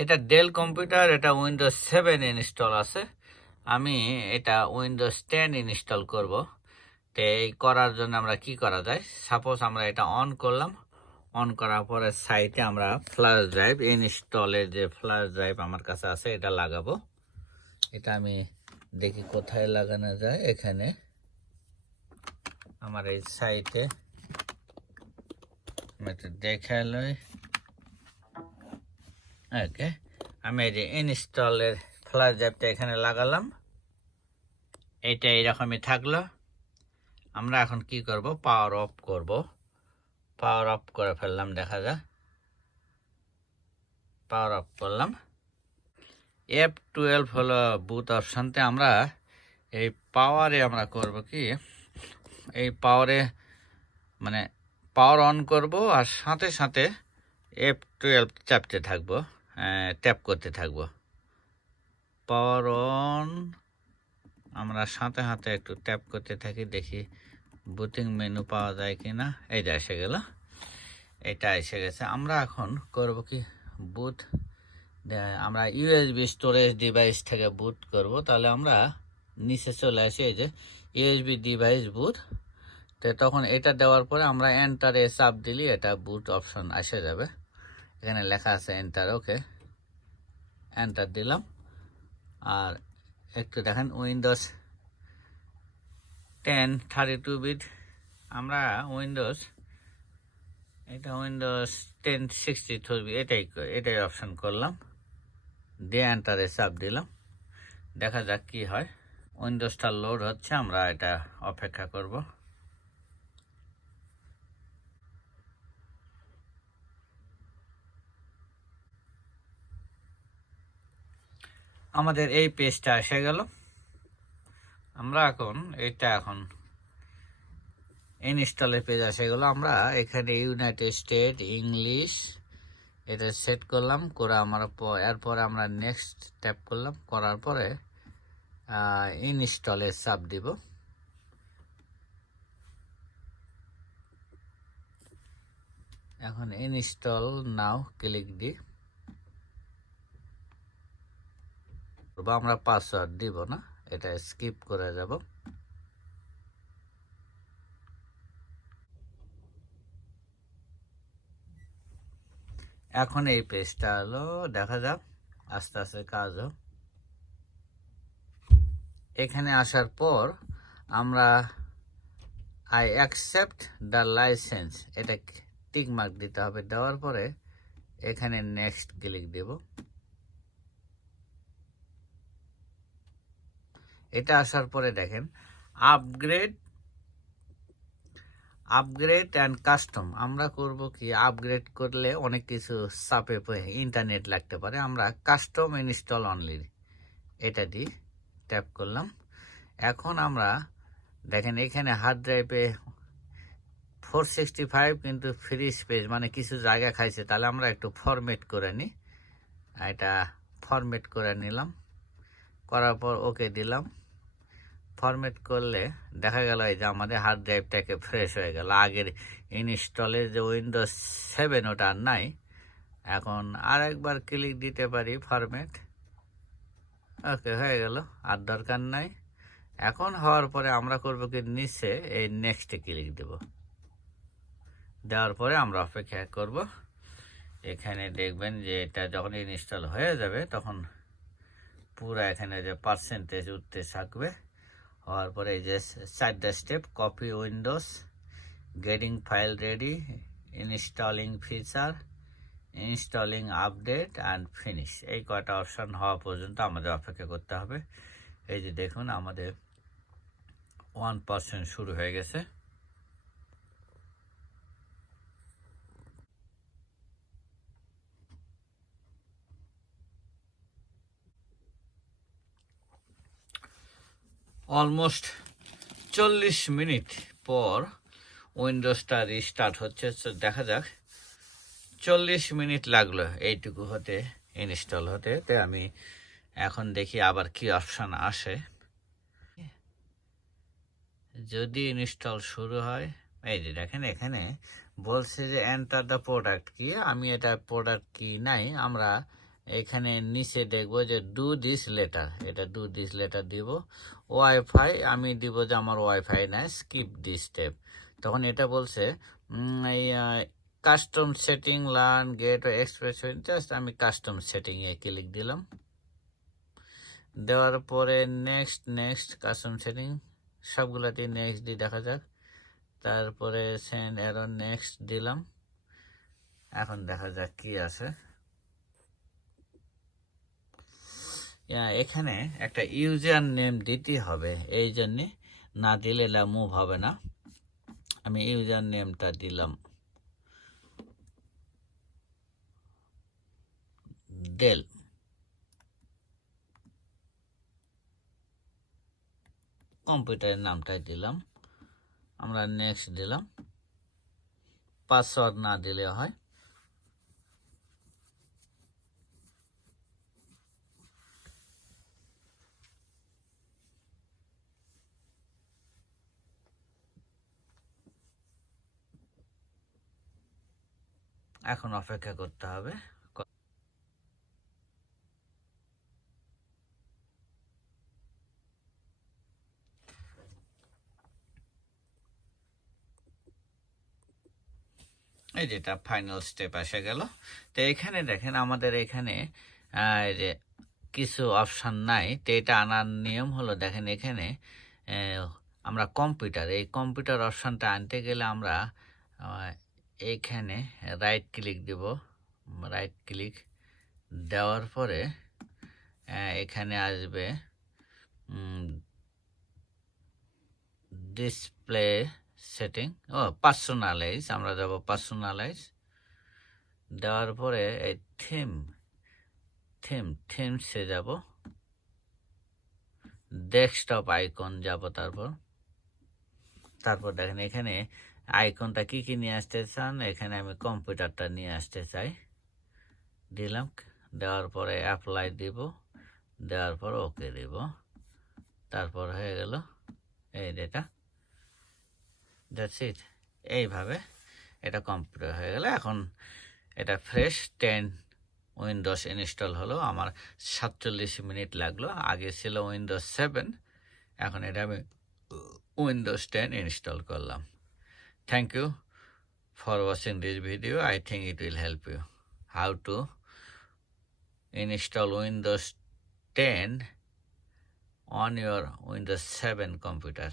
এটা Dell computer, এটা Windows 7 install আছে। আমি এটা উইন্ডোজ 10 ইনস্টল করব। তো এই করার জন্য আমরা কি করা যায়, সাপোজ আমরা এটা অন করলাম, অন করার পরে সাইটে আমরা ফ্ল্যাশ ড্রাইভ ইনস্টলের যে ফ্ল্যাশ ড্রাইভ আমার কাছে আছে এটা লাগাবো। এটা আমি দেখি কোথায় লাগানো যায়। এখানে আমার এই সাইটে আমি একটু দেখে লই। ওকে, আমি এই যে ইনস্টলের ফ্ল্যাশ ড্রাইভটা এখানে লাগালাম। এটা এইরকমই থাকলো। আমরা এখন কি করব, পাওয়ার অফ করব। পাওয়ার অফ করে ফেললাম, দেখা যায় পাওয়ার অফ করলাম। F12 হলো বুট অপশনতে আমরা এই পাওয়ারে আমরা করব কি, এই পাওয়ারে মানে পাওয়ার অন করব আর সাথে সাথে F12 চাপতে থাকবো, ট্যাপ করতে থাকবো। পাওয়ার অন আমরা সাথে সাথে একটু ট্যাপ করতে থাকি, দেখি বুটিং মেনু পাওয়া যায় কিনা। এইটা এসে গেল, এটা এসে গেছে। আমরা এখন করব কি, বুট আমরা ইউএসবি স্টোরেজ ডিভাইস থেকে বুট করব। তাহলে আমরা নিচে চলে আসি, এই যে ইউএসবি ডিভাইস বুট। তো তখন এটা দেওয়ার পরে আমরা এন্টারে চাপ দিলে এটা বুট অপশন এসে যাবে। এখানে লেখা আছে এন্টার। ওকে, এন্টার দিলাম। আর একটু দেখেন উইন্ডোজ 10 32 বিট। আমরা উইন্ডোজ 10 64 বিট এটাই অপশন করলাম, দিয়ে এন্টারে চাপ দিলাম। দেখা যাক কি হয়। উইন্ডোজটা লোড হচ্ছে, আমরা এটা অপেক্ষা করব। আমাদের এই পেজটা এসে গেল। আমরা এখন ইনস্টলের পেজ এসে গেল। আমরা এখানে ইউনাইটেড স্টেট ইংলিশ এটা সেট করলাম, করে এরপরে আমরা নেক্সট ট্যাপ করলাম। করার পরে ইনস্টলে চাপ দিব। এখন ইনস্টল নাও ক্লিক দিই। আমরা পাসওয়ার্ড দিব না, এটা স্কিপ করে যাব। এখন এই পেজটা হলো, দেখা যাক আস্তে আস্তে কাজ হোক। এখানে আসার পর আমরা আই অ্যাকসেপ্ট দ্য লাইসেন্স এটা টিক মার্ক দিতে হবে। দেওয়ার পরে এখানে নেক্সট ক্লিক দেব। এটা আসার পরে দেখেন আপগ্রেড অ্যান্ড কাস্টম। আমরা করব কি, আপগ্রেড করলে অনেক কিছু চাপে ইন্টারনেট লাগতে পারে। আমরা কাস্টম ইনস্টল অনলি এটা দিয়ে ট্যাপ করলাম। এখন আমরা দেখেন এখানে হার্ড ড্রাইভে 465 কিন্তু ফ্রি স্পেস মানে কিছু জায়গা খাইছে। তাহলে আমরা একটু ফরম্যাট করে নিই। এটা ফরম্যাট করে নিলাম, করার পর ওকে দিলাম। ফরম্যাট করলে দেখা গেল এই যে আমাদের হার্ড ড্রাইভটাকে ফ্রেশ হয়ে গেল। আগের ইনস্টলের যে উইন্ডোজ 7 ওটা আর নাই। এখন আর একবার ক্লিক দিতে পারি ফরম্যাট। ওকে, হয়ে গেল, আর দরকার নাই। এখন হওয়ার পরে আমরা করব কি, নিচে এই নেক্সটে ক্লিক দেব। দেওয়ার পরে আমরা অপেক্ষা করব। এখানে দেখবেন যে এটা যখন ইনস্টল হয়ে যাবে তখন পুরো এখানে যে পার্সেন্টেজ উঠতে থাকবে। হওয়ার পরে এই যে 4টা step, copy Windows, getting file ready, installing feature, installing update and finish. এই কয়টা অপশন হওয়া পর্যন্ত আমাদের অপেক্ষা করতে হবে। এই যে দেখুন আমাদের 1% শুরু হয়ে গেছে। অলমোস্ট 40 মিনিট পর উইন্ডোজটা রিস্টার্ট হচ্ছে। দেখা যাক, 40 মিনিট লাগলো এইটুকু হতে, ইনস্টল হতে। তো আমি এখন দেখি আবার কি অপশন আসে। যদি ইনস্টল শুরু হয়, এই যে দেখেন এখানে বলছে যে এন্টার দ্য প্রোডাক্ট কি। আমি এটা প্রোডাক্ট কি নাই, আমরা এখানে নিচে দেখবো যে ডু দিস লেটার, এটা ডু দিস লেটার দিব। ওয়াইফাই আমি দিব যে আমার ওয়াইফাই নাই, স্কিপ দিস স্টেপ। তখন এটা বলছে এই custom setting learn get express, just আমি কাস্টম সেটিংয়ে ক্লিক দিলাম। দেওয়ার পরে নেক্সট নেক্সট কাস্টম সেটিং সবগুলাতে নেক্সট দিয়ে দেখা যাক। তারপরে সেন্ড অ্যারো নেক্সট দিলাম। এখন দেখা যাক কি আছে। এখানে একটা ইউজার নেম দিতে হবে, এই জন্যে না দিলে এটা মুভ হবে না। আমি ইউজার নেমটা দিলাম ডেল। কম্পিউটারের নামটাই দিলাম আমরা, নেক্সট দিলাম। পাসওয়ার্ড না দিলে হয়। এখন অপেক্ষা করতে হবে। এই যেটা ফাইনাল স্টেপ এসে গেল। তো এখানে দেখেন আমাদের এখানে যে কিছু অপশান নাই। তো এটা আনার নিয়ম হলো, দেখেন এখানে আমরা কম্পিউটার, এই কম্পিউটার অপশানটা আনতে গেলে আমরা এইখানে রাইট ক্লিক দিব। রাইট ক্লিক দেওয়ার পরে এখানে আসবে ডিসপ্লে সেটিং, পার্সোনালাইজ, আমরা যাব পার্সোনালাইজ। দেওয়ার পরে এই থিমসে যাব, ডেস্কটপ আইকন যাব। তারপর দেখেন এখানে আইকনটা কি নিয়ে আসতে চান, এখানে আমি কম্পিউটারটা নিয়ে আসতে চাই। দিলাম, দেওয়ার পরে অ্যাপ্লাই দিব, দেওয়ার পর ওকে দিব। তারপর হয়ে গেল এই ডেটা, দ্যাটস ইট। এইভাবে এটা কম্পিউটার হয়ে গেল। এখন এটা ফ্রেশ 10 উইন্ডোজ ইনস্টল হলো। আমার 47 মিনিট লাগলো, আগে ছিল উইন্ডোজ 7, এখন এটা আমি উইন্ডোজ 10 ইনস্টল করলাম। Thank you for watching this video. I think it will help you how to install Windows 10 on your Windows 7 computer.